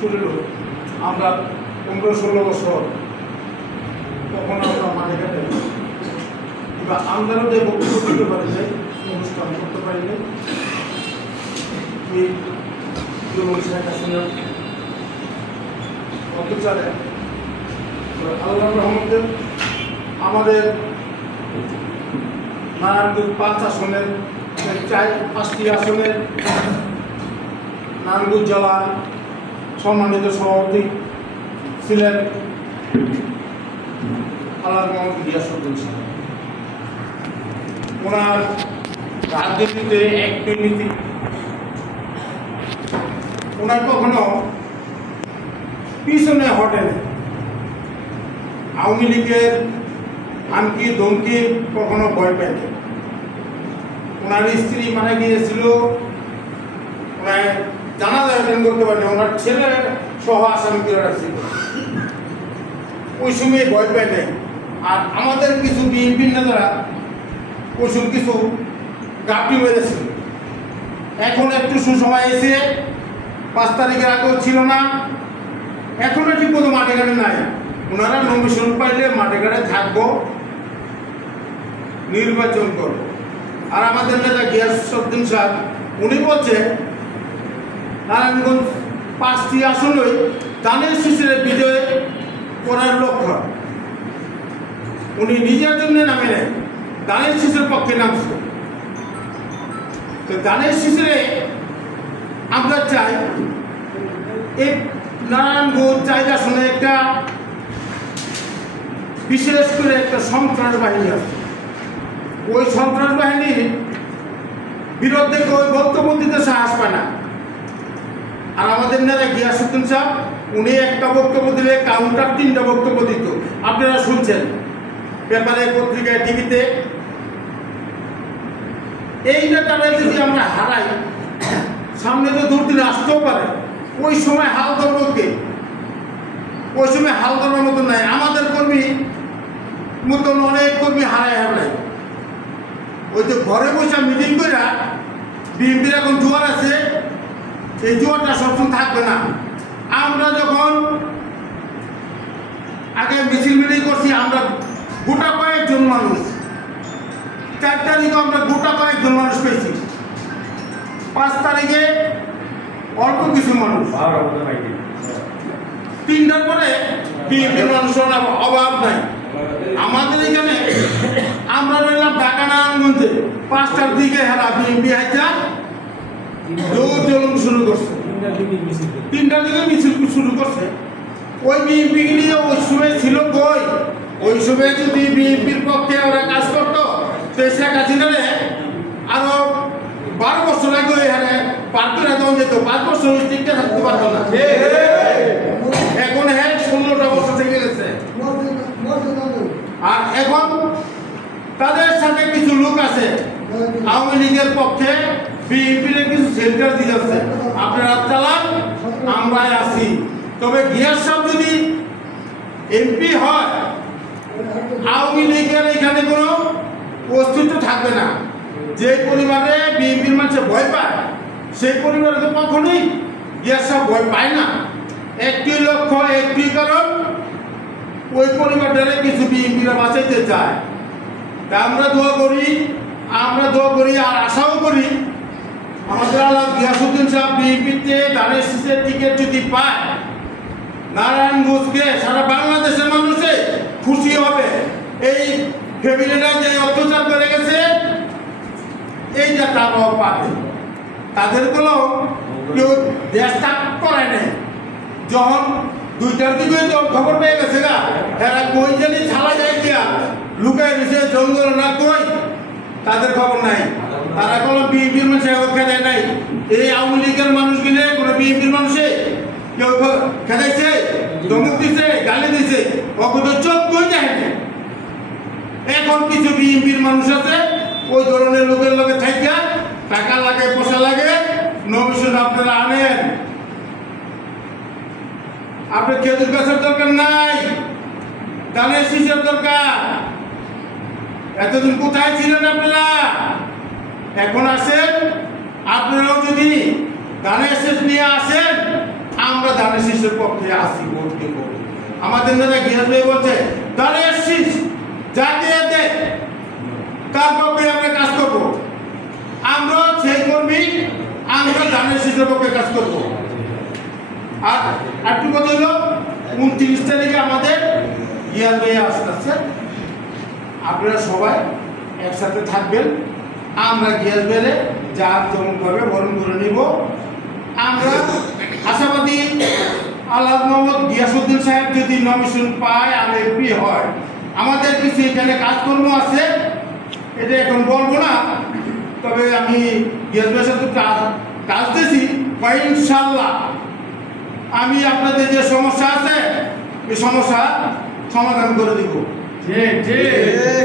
করিল আমরা 15-16 বছর তখন আমরা মাঠে ঘাটে কিংবা আন্দোলনে বক্তব্য দিতে পারি নাই, অনুষ্ঠান করতে পারি নাই। এই শেখ হাসিনার অত্যাচারে আল্লাহ রহমতে আমাদের নারায়ণগঞ্জ 5 আসনের 5টি আসনের নারায়ণগঞ্জ জেলা সম্মানিত সভাপতি ছিলেন আল্লাহ মোহাম্মদ গিয়াসউদ্দিন সাহেব। ওনার রাজনীতিতে এক দুর্নীতি, ওনার কখনো পিছনে হটেন। আওয়ামী লীগের আনকি ধমকি কখনো ভয় পেন। ওনার স্ত্রী মারা গিয়েছিল, ওনার জানাজা অ্যাটেন্ড করতে পারেনি, ওনার ছেলে সহ আসামি করে রাখছিল। ওই সময় ভয় পায় নাই। আর আমাদের কিছু বিএনপি নেতারা ওই সময় কিছু গাপটি মেরেছিল। এখন একটু সুসময় এসে 5 তারিখের আগেও ছিল না, এখনো ঠিক মতো মাঠে ঘাটে নাই। ওনারা নমিশন পাইলে মাঠে ঘাটে থাকবো, নির্বাচন করব। আর আমাদের নেতা গিয়াসউদ্দিন সাহেব উনি বলছে নারায়ণগঞ্জ 5টি আসনই ধানের শীষের বিজয় করার লক্ষ্য। উনি নিজের জন্য নামে নেন, ধানের শীষের পক্ষে নামছে। তো ধানের শীষে আমরা চাই এই নারায়ণগঞ্জ 4 আসনে একটা বিশেষ করে একটা সন্ত্রাস বাহিনী আছে। ওই সন্ত্রাস বাহিনীর বিরুদ্ধে ওই বক্তব্য দিতে সাহস পায় না। আর আমাদের নেতা গিয়াসউদ্দিন সাহেব উনি একটা বক্তব্য দিলে কাউন্টার 3টা বক্তব্য দিত। আপনারা শুনছেন পেপারে, পত্রিকায়, টিভিতে। এই নেতারা যদি আমরা হারাই, সামনে তো দুর্দিন আসতেও পারে। ওই সময় হাল ধরবকে, ওই সময় হাল ধরার মতো নাই। আমাদের কর্মী মতন অনেক কর্মী হারায়। ওই যে ঘরে বসে মিটিং করে বিএনপির এখন জোয়ার আছে, এই জোয়ারটা সবসময় থাকবে না। আমরা যখন আগে মিছিল মিটিং করছি, আমরা গোটা কয়েকজন মানুষ, 4 তারিখে আমরা গোটা কয়েকজন মানুষ পেয়েছি, 5 তারিখে অল্প কিছু মানুষ, 3টার পরে বিএনপির মানুষের অভাব নাই। আমাদের এখানে আমরা রইলাম ঢাকা নারায়ণগঞ্জে 5টার দিকে হেরা বিএনপি হাইটা জোর জলম শুরু করছে, 3টার দিকে মিছিল শুরু করছে। ওই বিএনপি নিয়ে ওই সময় ছিল কই? ওই সময় যদি বিএনপির পক্ষে ওরা কাজ করতো তো শেখ হাসিনারে আরো 12 বছর আগে এখানে পার করে দেওয়া যেত, 5 বছর টিকে থাকতে পারতো না। এখন হ্যাঁ 16টা বছর থেকে গেছে। আর এখন তাদের সাথে কিছু লোক আছে আওয়ামী লীগের পক্ষে, বিএনপির কিছু সেন্টার দিয়েছে, আপনারা চালান, আমরা আছি। তবে গিয়াস সাহেব যদি এমপি হয়, আওয়ামী লীগের এখানে কোনো অস্তিত্ব থাকবে না। যে পরিবারে বিএনপির মানুষে ভয় পায়, সেই পরিবারে তো কখনোই গিয়াস সাহেব ভয় পায় না। একটি লক্ষ্য, একটি কারণ, ওই পরিবারটারে কিছু বিএনপিরা বাঁচাইতে চায়। তা আমরা দোয়া করি আর আশাও করি আমাদের আল্লাহ গিয়াসউদ্দিন সাহেব বিএনপিতে ধানের শীষের টিকিট যদি পায়, নারায়ণগঞ্জকে সারা বাংলাদেশের মানুষে খুশি হবে। এই ফ্যামিলিরা যে অত্যাচার করে গেছে, এইটা তারাও পাবে। তাদের কোনো কেউ দেশ ত্যাগ করে নেই। যখন 2টার দিকে খবর পেয়ে গেছে গা, এরা কই জানি ছাড়া যায় গিয়া লুকায় দিছে জঙ্গল না কই, তাদের খবর নাই। তারা কোনো বিএনপির মানুষের খেদায় নাই। এই আওয়ামী লীগের মানুষগুলো কোনো বিএনপির মানুষে কেউ খেদাইছে, ধমক দিছে, গালি দিছে, অকত চোখ কই যায়। এখন কিছু বিএনপির মানুষ আছে ওই ধরনের লোকের লোকে থাইকা টাকা লাগে, পয়সা লাগে, নমিশন আপনারা আনেন। আপনার খেজুর গাছের দরকার নাই, ধানের শীষের দরকার। এতদিন কোথায় ছিলেন আপনারা? এখন আসেন। আপনারাও যদি ধানের শীষ নিয়ে আসেন, আমরা ধানের শীষের পক্ষে আসি, ভোট দেব। আমাদের নেতা গিয়াস ভাই বলছে ধানের শীষ যাকে দে তার পক্ষে আমরা কাজ করব। আমরা সেই কর্মী, আমরা ধানের শীষের পক্ষে কাজ করব। আর একটু কথা হলো 29 তারিখে আমাদের গিয়াস ভাই আসতেছে, আপনারা সবাই একসাথে থাকবেন। আমরা গিয়াস ভাইয়ের যা যেমনভাবে বরণ করে নিব। আমরা আশাবাদী আল্লাহ মোহাম্মদ গিয়াসউদ্দিন সাহেব যদি নমিনেশন পায় আর এমপি হয়, আমাদের কিছু এখানে কাজকর্ম আছে, এটা এখন বলবো না, তবে আমি গিয়াস ভাইয়ের সাথে কাজ দিয়েছি। ইনশাল্লাহ আমি আপনাদের যে সমস্যা আছে এই সমস্যা সমাধান করে দিব।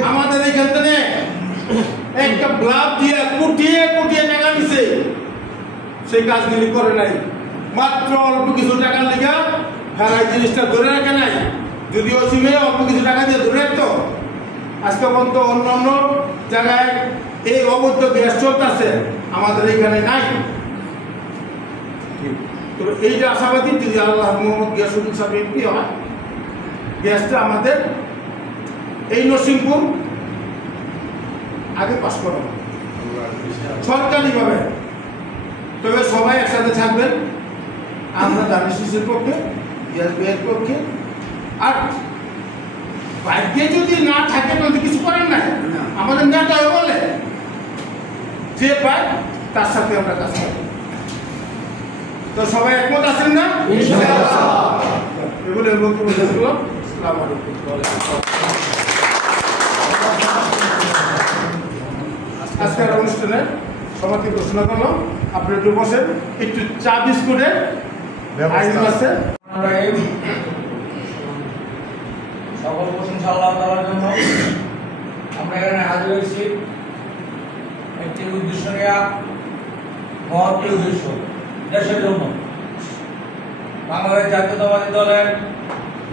আমাদের এখান থেকে একটা ব্লাব দিয়ে কুটিয়ে কুটিয়ে টাকা দিছে, সেই কাজগুলি করে নাই। মাত্র অল্প কিছু টাকার লিগা এই জিনিসটা ধরে রাখে নাই। যদি ওই সিমে অল্প কিছু টাকা দিয়ে ধরে রাখতো, আজকে পর্যন্ত অন্য অন্য জায়গায় এই অবৈধ গ্যাস চলতেছে, আমাদের এখানে নাই। তবে এইটা আশাবাদী যদি আল্লাহ মোহাম্মদ গিয়াসউদ্দিন সাহেব এমপি হয়, গ্যাসটা আমাদের এই নরসিংপুর আগে পাস করা সরকারিভাবে। তবে সবাই একসাথে থাকবেন। আমরা ধানের শীষের পক্ষে, গ্যাস ভাইয়ের পক্ষে। আর ভাগ্যে যদি না থাকে তাহলে কিছু করেন নাই। আমাদের নেতা বলে যে পায় তার সাথে আমরা কাজ করি। তো সবাই একমত আছেন না? এগুলো বক্তব্য দিলাম। আসসালামু আলাইকুম। আজকের অনুষ্ঠানে সমাপ্তি ঘোষণা করলাম। আপনি একটু বসেন, একটু চা বিস্কুটের আয়োজন আছে। সকল প্রশংসা আল্লাহ তাআলার জন্য। আমরা এখানে হাজির হয়েছি একটি উদ্দেশ্য নিয়ে, মহৎ উদ্দেশ্য, দেশের জন্য। বাংলাদেশ জাতীয়তাবাদী দলের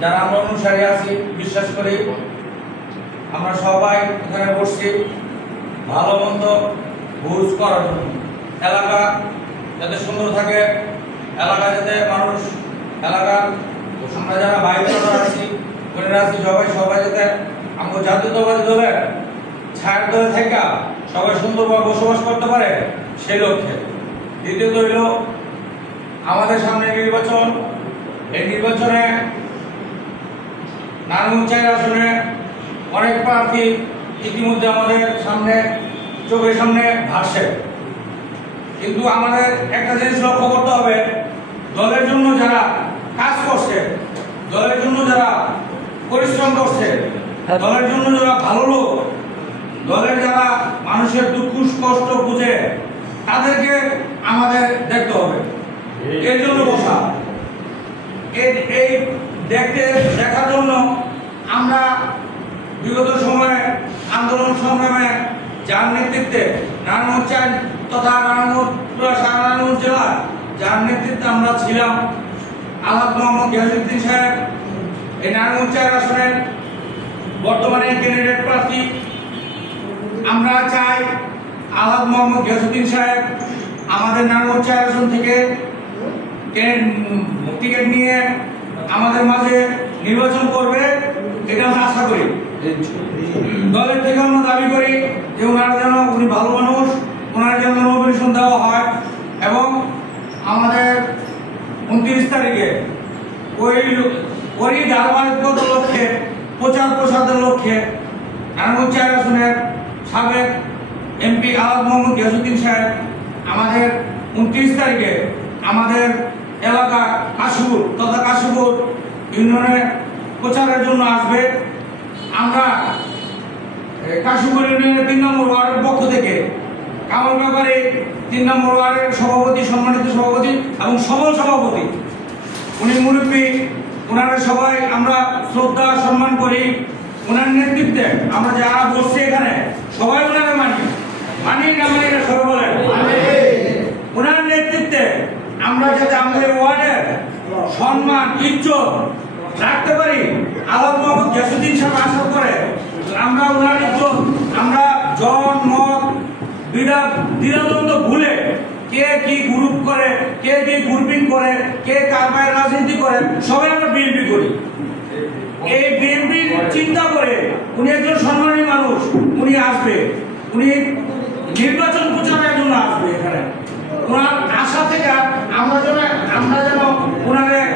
যারা আমরা অনুসারী আছি, বিশ্বাস করি, আমরা সবাই এখানে বসছি ভালো মন্দ বুঝ করার জন্য। এলাকা যাতে সুন্দর থাকে, এলাকা যাতে মানুষ, এলাকার আমরা যারা ভাই বোনেরা আছি, বোনেরা আছি, সবাই যাতে আমরা জাতীয়তাবাদী দলের ছায়ার দলে থেকে সবাই সুন্দরভাবে বসবাস করতে পারে, সেই লক্ষ্যে। দ্বিতীয়ত হইল আমাদের সামনে নির্বাচন। এই নির্বাচনে নারায়ণগঞ্জ আসনে অনেক প্রার্থী ইতিমধ্যে আমাদের সামনে, চোখের সামনে ভাসছে। কিন্তু আমাদের একটা জিনিস লক্ষ্য করতে হবে, দলের জন্য যারা কাজ করছে, দলের জন্য যারা পরিশ্রম করছে, দলের জন্য যারা ভালো লোক, দলের যারা মানুষের দুঃখ কষ্ট বুঝে, তাদেরকে আমাদের দেখতে হবে। এর জন্য বসা, এই দেখার জন্য আমরা বিগত সময়ে আন্দোলন সংগ্রামে যার নেতৃত্বে নারায়ণগঞ্জ তথা নারায়ণগঞ্জ জেলার যার নেতৃত্বে আমরা ছিলাম, আলহাজ মোহাম্মদ গিয়াসউদ্দিন সাহেব এই নারায়ণগঞ্জ আসনের বর্তমানে ক্যান্ডিডেট প্রার্থী। আমরা চাই আলহাজ মোহাম্মদ গিয়াসউদ্দিন সাহেব আমাদের নারায়ণগঞ্জ আসন থেকে টিকিট নিয়ে আমাদের মাঝে নির্বাচন করবে, এটা আমরা আশা করি। দলের থেকে আমরা দাবি করি যে উনি ভালো মানুষ, ওনার যেন নমিনেশন দেওয়া হয় এবং আমাদের 29 তারিখে ওই ধারাবাহিকতার লক্ষ্যে, প্রচার প্রসারের লক্ষ্যে নারায়ণগঞ্জ আসনের সাবেক এমপি আলহাজ মোহাম্মদ গিয়াসউদ্দিন সাহেব আমাদের 29 তারিখে আমাদের এলাকা কাশীপুর তথা কাশীপুর ইউনিয়নে প্রচারের জন্য আসবে। আমরা কাশীপুর ইউনিয়নের 3 নম্বর ওয়ার্ডের পক্ষ থেকে কামাল ব্যাপারে 3 নম্বর ওয়ার্ডের সভাপতি, সম্মানিত সভাপতি এবং সবল সভাপতি, উনি মুরব্বী, ওনারা সবাই আমরা শ্রদ্ধা সম্মান করি। ওনার নেতৃত্বে আমরা যারা বসছি এখানে সবাই ওনারা মানি না মানি না, সবাই বলেন ওনার নেতৃত্বে আমরা যাতে আমাদের ওয়ার্ডের সম্মান ইজ্জত রাখতে পারি। আলহাজ মোহাম্মদ গিয়াসউদ্দিন সাহেব আশা করে আমরা ওনার ইজ্জত, আমরা জন মত দ্বিধাদ্বন্দ্ব ভুলে কে কি গ্রুপ করে, কে কি গ্রুপিং করে, কে কার পায়ে রাজনীতি করে, সবাই আমরা বিএনপি করি। এই বিএনপি চিন্তা করে উনি একজন সম্মানী মানুষ, উনি আসবে, উনি নির্বাচন প্রচারের জন্য আসবে এখানে। ওনার আশা থেকে আমরা যেন ওনাদের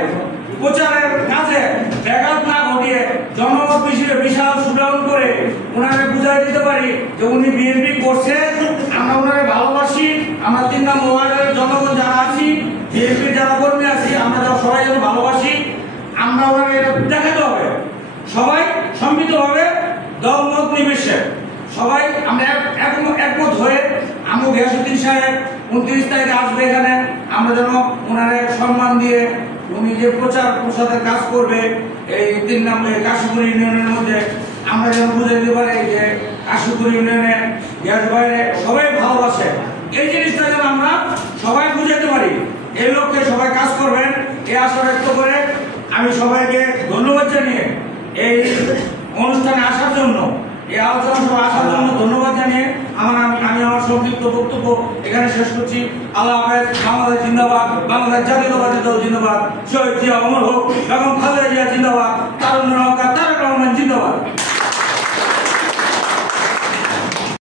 প্রচারের কাজে ব্যাঘাত না ঘটিয়ে জনমত হিসেবে বিশাল সুডাউন করে ওনাকে বুঝাই দিতে পারি যে উনি বিএনপি করছে, আমরা ওনাকে ভালোবাসি। আমরা 3 নম্বর ওয়ার্ডের জনগণ যারা আছি, বিএনপির যারা কর্মী আছি, আমরা সবাই যেন ভালোবাসি। আমরা ওনাকে এটা দেখাতে হবে, সবাই সম্মিলিতভাবে দলমত নির্বিশেষে সবাই আমরা একমত হয়ে আমরা গিয়াসউদ্দিন সাহেব 29 তারিখে আসবে এখানে। আমরা যেন ওনারে সম্মান দিয়ে উনি যে প্রচার প্রসারের কাজ করবে এই 3 নম্বর কাশীপুর ইউনিয়নের মধ্যে, আমরা যেন বুঝে দিতে পারি যে কাশীপুর ইউনিয়নে গ্যাস বাইরে সবাই ভালোবাসে। এই জিনিসটা যেন আমরা সবাই বুঝাতে পারি, এই লক্ষ্যে সবাই কাজ করবেন এই আশা ব্যক্ত করে আমি সবাইকে ধন্যবাদ জানিয়ে এই অনুষ্ঠানে আসার জন্য, এই আলোচনা সভা আসার জন্য ধন্যবাদ জানিয়ে আমি আমার সংক্ষিপ্ত বক্তব্য এখানে শেষ করছি। আল্লাহ হাফেজ। বাংলাদেশ জিন্দাবাদ, বাংলাদেশ জাতীয়তাবাদী দল জিন্দাবাদ, শহীদ জিয়া অমর হোক, বেগম খালেদা জিয়া জিন্দাবাদ, তারুণ্য তারেক রহমান জিন্দাবাদ।